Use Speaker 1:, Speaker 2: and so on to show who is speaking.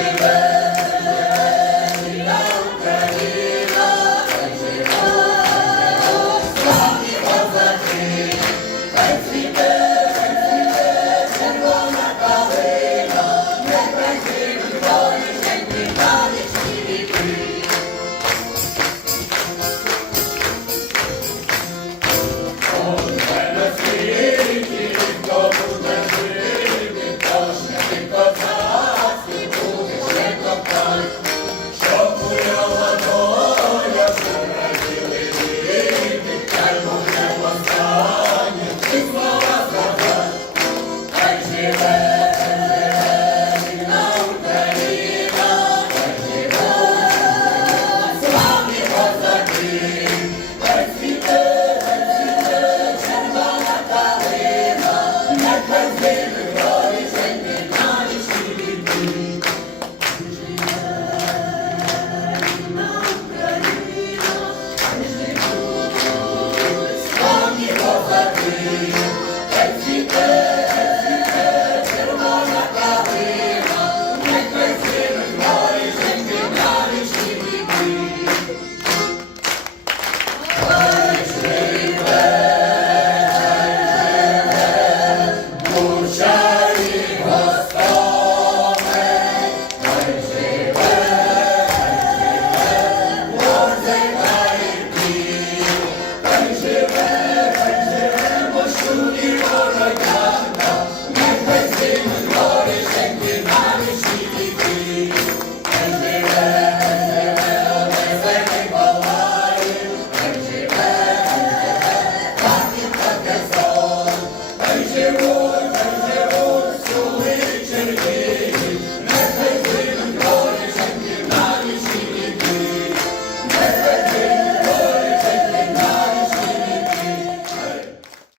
Speaker 1: Hallelujah. Lord. ти.